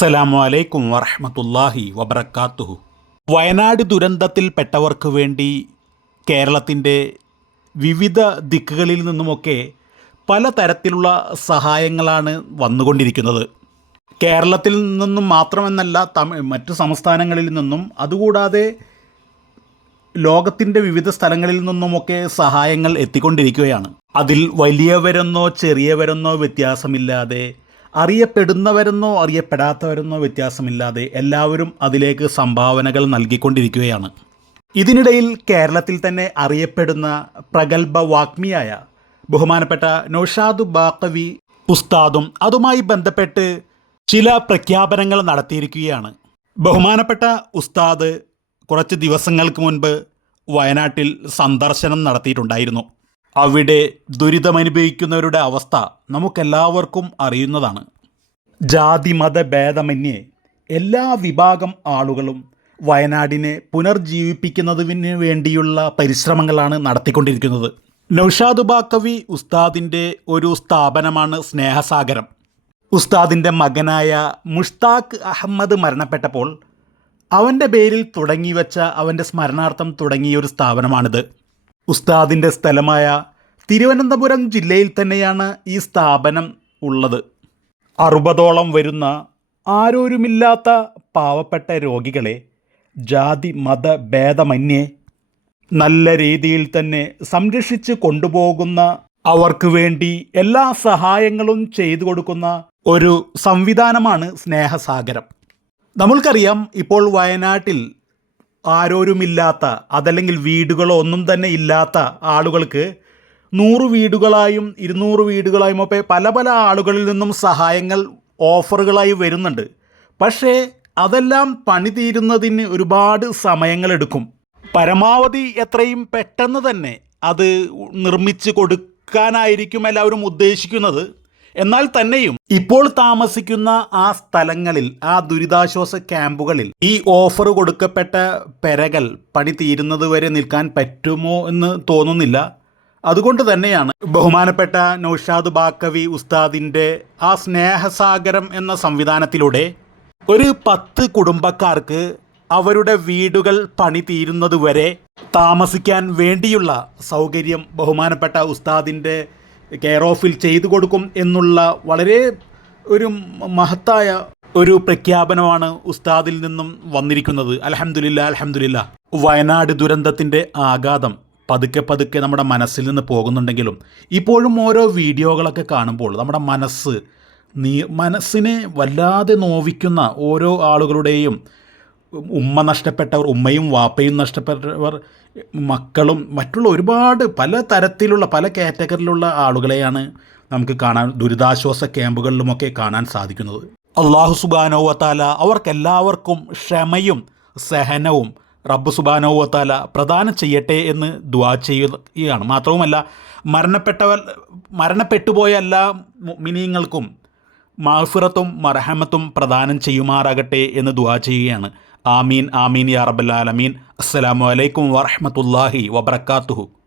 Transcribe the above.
അസ്സലാമു അലൈക്കും വറഹമത്തല്ലാഹി വബർക്കാത്തുഹു വയനാട് ദുരന്തത്തിൽപ്പെട്ടവർക്ക് വേണ്ടി കേരളത്തിന്റെ വിവിധ ദിക്കുകളിൽ നിന്നുമൊക്കെ പല തരത്തിലുള്ള സഹായങ്ങളാണ് വന്നുകൊണ്ടിരിക്കുന്നത്. കേരളത്തിൽ നിന്നും മാത്രമെന്നല്ല തമിഴ് മറ്റു സംസ്ഥാനങ്ങളിൽ നിന്നും അതുകൂടാതെ ലോകത്തിന്റെ വിവിധ സ്ഥലങ്ങളിൽ നിന്നുമൊക്കെ സഹായങ്ങൾ എത്തിക്കൊണ്ടിരിക്കുകയാണ്. അതിൽ വലിയവരെന്നോ ചെറിയവരെന്നോ വ്യത്യാസമില്ലാതെ അറിയപ്പെടുന്നവരെന്നോ അറിയപ്പെടാത്തവരെന്നോ വ്യത്യാസമില്ലാതെ എല്ലാവരും അതിലേക്ക് സംഭാവനകൾ നൽകിക്കൊണ്ടിരിക്കുകയാണ്. ഇതിനിടയിൽ കേരളത്തിൽ തന്നെ അറിയപ്പെടുന്ന പ്രഗത്ഭ വാഗ്മിയായ ബഹുമാനപ്പെട്ട നൌഷാദ് ബാക്കവി ഉസ്താദും അതുമായി ബന്ധപ്പെട്ട് ചില പ്രഖ്യാപനങ്ങൾ നടത്തിയിരിക്കുകയാണ്. ബഹുമാനപ്പെട്ട ഉസ്താദ് കുറച്ച് ദിവസങ്ങൾക്ക് മുൻപ് വയനാട്ടിൽ സന്ദർശനം നടത്തിയിട്ടുണ്ടായിരുന്നു. അവിടെ ദുരിതമനുഭവിക്കുന്നവരുടെ അവസ്ഥ നമുക്കെല്ലാവർക്കും അറിയുന്നതാണ്. ജാതി മത ഭേദമന്യേ എല്ലാ വിഭാഗം ആളുകളും വയനാടിനെ പുനർജീവിപ്പിക്കുന്നതിന് വേണ്ടിയുള്ള പരിശ്രമങ്ങളാണ് നടത്തിക്കൊണ്ടിരിക്കുന്നത്. നൌഷാദ് ബാക്കവി ഉസ്താദിന്റെ ഒരു സ്ഥാപനമാണ് സ്നേഹസാഗരം. ഉസ്താദിന്റെ മകനായ മുഷ്താഖ് അഹമ്മദ് മരണപ്പെട്ടപ്പോൾ അവന്റെ പേരിൽ തുടങ്ങിവെച്ച അവന്റെ സ്മരണാർത്ഥം തുടങ്ങിയ ഒരു സ്ഥാപനമാണിത്. ഉസ്താദിന്റെ സ്ഥലമായ തിരുവനന്തപുരം ജില്ലയിൽ തന്നെയാണ് ഈ സ്ഥാപനം ഉള്ളത്. അറുപതോളം വരുന്ന ആരോരുമില്ലാത്ത പാവപ്പെട്ട രോഗികളെ ജാതി മത ഭേദമന്യേ നല്ല രീതിയിൽ തന്നെ സംരക്ഷിച്ച് കൊണ്ടുപോകുന്ന അവർക്ക് വേണ്ടി എല്ലാ സഹായങ്ങളും ചെയ്തു കൊടുക്കുന്ന ഒരു സംവിധാനമാണ് സ്നേഹസാഗരം. നമ്മൾക്കറിയാം ഇപ്പോൾ വയനാട്ടിൽ ആരോരുമില്ലാത്ത അതല്ലെങ്കിൽ വീടുകളോ ഒന്നും തന്നെ ഇല്ലാത്ത ആളുകൾക്ക് നൂറ് വീടുകളായും ഇരുന്നൂറ് വീടുകളായും ഒക്കെ പല പല ആളുകളിൽ നിന്നും സഹായങ്ങൾ ഓഫറുകളായി വരുന്നുണ്ട്. പക്ഷേ അതെല്ലാം പണി തീരുന്നതിന് ഒരുപാട് സമയങ്ങളെടുക്കും. പരമാവധി എത്രയും പെട്ടെന്ന് തന്നെ അത് നിർമ്മിച്ച് കൊടുക്കാനായിരിക്കും എല്ലാവരും ഉദ്ദേശിക്കുന്നത്. എന്നാൽ തന്നെയും ഇപ്പോൾ താമസിക്കുന്ന ആ സ്ഥലങ്ങളിൽ ആ ദുരിതാശ്വാസ ക്യാമ്പുകളിൽ ഈ ഓഫർ കൊടുക്കപ്പെട്ട പെരകൾ പണി തീരുന്നത് വരെ നിൽക്കാൻ പറ്റുമോ എന്ന് തോന്നുന്നില്ല. അതുകൊണ്ട് തന്നെയാണ് ബഹുമാനപ്പെട്ട നൌഷാദ് ബാക്കവി ഉസ്താദിന്റെ ആ സ്നേഹസാഗരം എന്ന സംവിധാനത്തിലൂടെ ഒരു പത്ത് കുടുംബക്കാർക്ക് അവരുടെ വീടുകൾ പണി തീരുന്നത് വരെ താമസിക്കാൻ വേണ്ടിയുള്ള സൗകര്യം ബഹുമാനപ്പെട്ട ഉസ്താദിന്റെ കെയർ ഓഫിൽ ചെയ്തു കൊടുക്കും എന്നുള്ള വളരെ ഒരു മഹത്തായ ഒരു പ്രഖ്യാപനമാണ് ഉസ്താദിൽ നിന്നും വന്നിരിക്കുന്നത്. അലഹമുല്ല അലഹമുല്ല വയനാട് ദുരന്തത്തിന്റെ ആഘാതം പതുക്കെ പതുക്കെ നമ്മുടെ മനസ്സിൽ നിന്ന് പോകുന്നുണ്ടെങ്കിലും ഇപ്പോഴും ഓരോ വീഡിയോകളൊക്കെ കാണുമ്പോൾ നമ്മുടെ മനസ്സ് നീ മനസ്സിനെ വല്ലാതെ നോവിക്കുന്ന ഓരോ ആളുകളുടെയും ഉമ്മ നഷ്ടപ്പെട്ടവർ ഉമ്മയും വാപ്പയും നഷ്ടപ്പെട്ടവർ മക്കളും മറ്റുള്ള ഒരുപാട് പല തരത്തിലുള്ള പല കാറ്റഗറിയിലുള്ള ആളുകളെയാണ് നമുക്ക് കാണാൻ ദുരിതാശ്വാസ ക്യാമ്പുകളിലുമൊക്കെ കാണാൻ സാധിക്കുന്നത്. അള്ളാഹു സുബാനോവത്താല അവർക്കെല്ലാവർക്കും ക്ഷമയും സഹനവും റബ്ബ് സുബാനോവത്താല പ്രദാനം ചെയ്യട്ടെ എന്ന് ദ്വാ ചെയ്യുകയാണ്. മാത്രവുമല്ല മരണപ്പെട്ടവർ മരണപ്പെട്ടുപോയ എല്ലാ മിനിയങ്ങൾക്കും മാഫിറത്തും മർഹമത്തും പ്രദാനം ചെയ്യുമാറാകട്ടെ എന്ന് ദുവാ ചെയ്യുകയാണ്. ആമീൻ ആമീൻ യാ റബ്ബൽ ആലമീൻ. അസ്സലാമു അലൈക്കും വറഹ്മത്തുള്ളാഹി വബറകാതുഹു